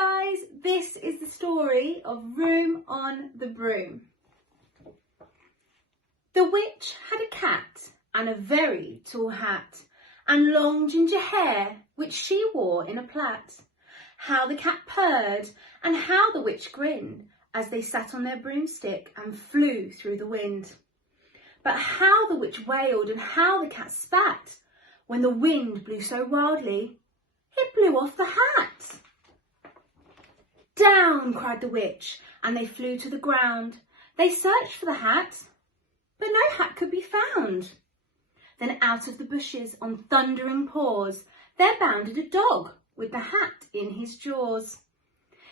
guys, this is the story of Room on the Broom. The witch had a cat and a very tall hat and long ginger hair which she wore in a plait. How the cat purred and how the witch grinned as they sat on their broomstick and flew through the wind. But how the witch wailed and how the cat spat when the wind blew so wildly it blew off the hat. Down, cried the witch, and they flew to the ground. They searched for the hat, but no hat could be found. Then out of the bushes on thundering paws there bounded a dog with the hat in his jaws.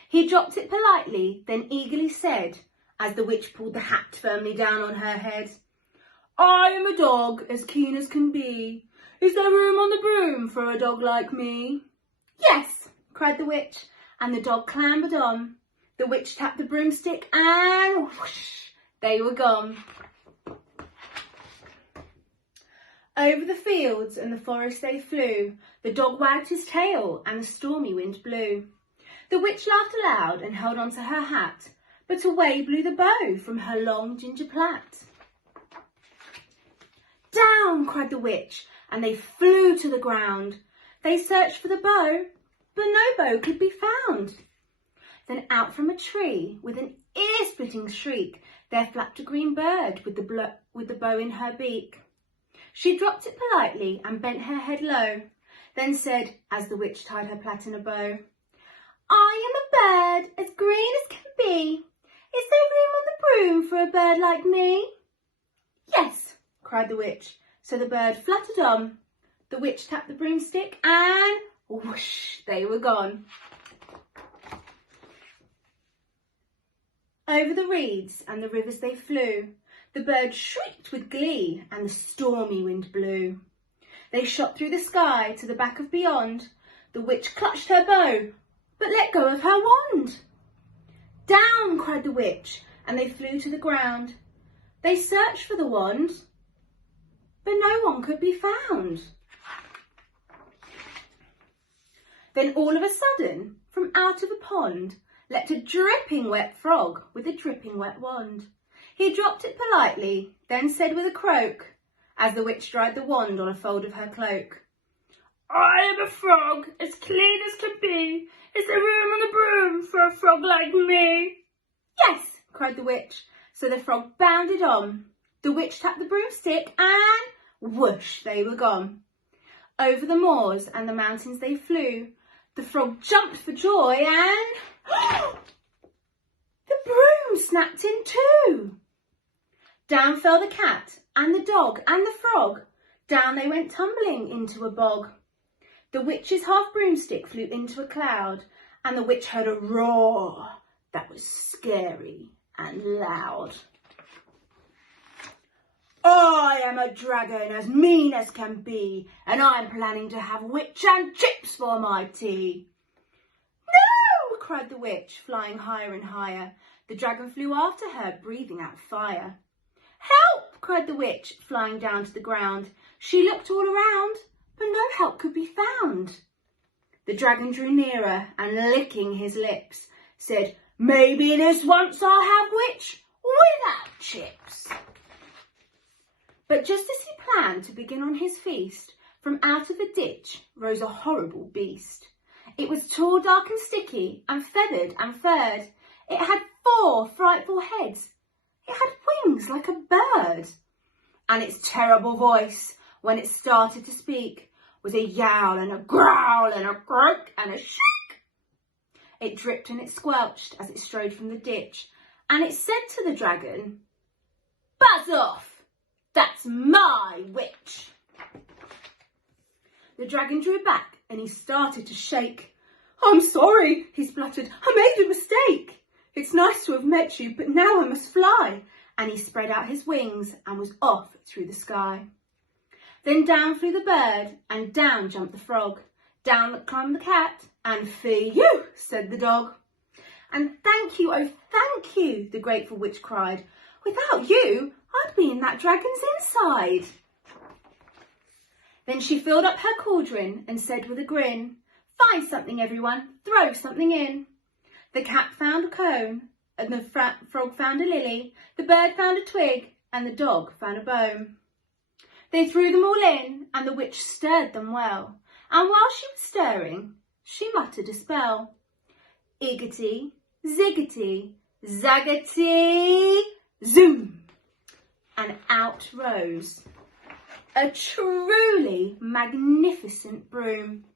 He dropped it politely, then eagerly said, as the witch pulled the hat firmly down on her head, "I am a dog as keen as can be. Is there room on the broom for a dog like me?" "Yes," cried the witch, and the dog clambered on. The witch tapped the broomstick and whoosh, they were gone. Over the fields and the forest they flew. The dog wagged his tail and the stormy wind blew. The witch laughed aloud and held on to her hat, but away blew the bow from her long ginger plait. Down, cried the witch, and they flew to the ground. They searched for the bow, but no bow could be found. Then out from a tree, with an ear-splitting shriek, there flapped a green bird with the bow in her beak. She dropped it politely and bent her head low, then said, as the witch tied her plait in a bow, "I am a bird as green as can be. Is there room on the broom for a bird like me?" "Yes," cried the witch. So the bird fluttered on. The witch tapped the broomstick and whoosh, they were gone. Over the reeds and the rivers they flew. The bird shrieked with glee and the stormy wind blew. They shot through the sky to the back of beyond. The witch clutched her bow, but let go of her wand. Down, cried the witch, and they flew to the ground. They searched for the wand, but no one could be found. Then all of a sudden, from out of a pond, leapt a dripping wet frog with a dripping wet wand. He dropped it politely, then said with a croak, as the witch dried the wand on a fold of her cloak, "I am a frog, as clean as can be. Is there room on the broom for a frog like me?" "Yes," cried the witch. So the frog bounded on. The witch tapped the broomstick and whoosh, they were gone. Over the moors and the mountains they flew. The frog jumped for joy and the broom snapped in two. Down fell the cat and the dog and the frog. Down they went tumbling into a bog. The witch's half broomstick flew into a cloud, and the witch heard a roar that was scary and loud. "I am a dragon as mean as can be, and I'm planning to have witch and chips for my tea." "No!" cried the witch, flying higher and higher. The dragon flew after her, breathing out fire. "Help!" cried the witch, flying down to the ground. She looked all around, but no help could be found. The dragon drew nearer and, licking his lips, said, "Maybe this once I'll have witch without chips." But just as he planned to begin on his feast, from out of a ditch rose a horrible beast. It was tall, dark and sticky, and feathered and furred. It had 4 frightful heads. It had wings like a bird. And its terrible voice, when it started to speak, was a yowl and a growl and a croak and a shriek. It dripped and it squelched as it strode from the ditch, and it said to the dragon, "Buzz off! That's my witch." The dragon drew back and he started to shake. "I'm sorry," he spluttered. "I made a mistake. It's nice to have met you, but now I must fly." And he spread out his wings and was off through the sky. Then down flew the bird and down jumped the frog. Down climbed the cat and "Fee you," said the dog. "And thank you, oh thank you," the grateful witch cried. "Without you, I'd be in that dragon's inside." Then she filled up her cauldron and said with a grin, "Find something, everyone, throw something in." The cat found a cone, and the frog found a lily, the bird found a twig, and the dog found a bone. They threw them all in, and the witch stirred them well, and while she was stirring, she muttered a spell. Iggity, ziggity, zaggity, zoom! And out rose a truly magnificent broom,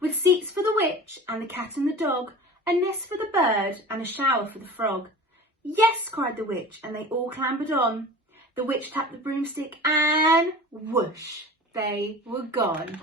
with seats for the witch and the cat and the dog, a nest for the bird and a shower for the frog. Yes, cried the witch, and they all clambered on. The witch tapped the broomstick and whoosh, they were gone.